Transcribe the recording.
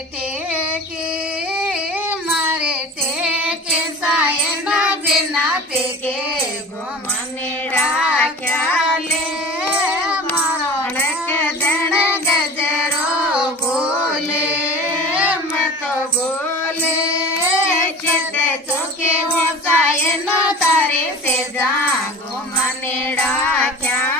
ટેકે મારે ટેકે સાયના બેના પેકે મને રાખ્યા લે મારો ધણ ગજરો બોલે મેં તો બોલે ચેતે ચોકે હું સાયનો તારે સે જાગો મને રાખ્યા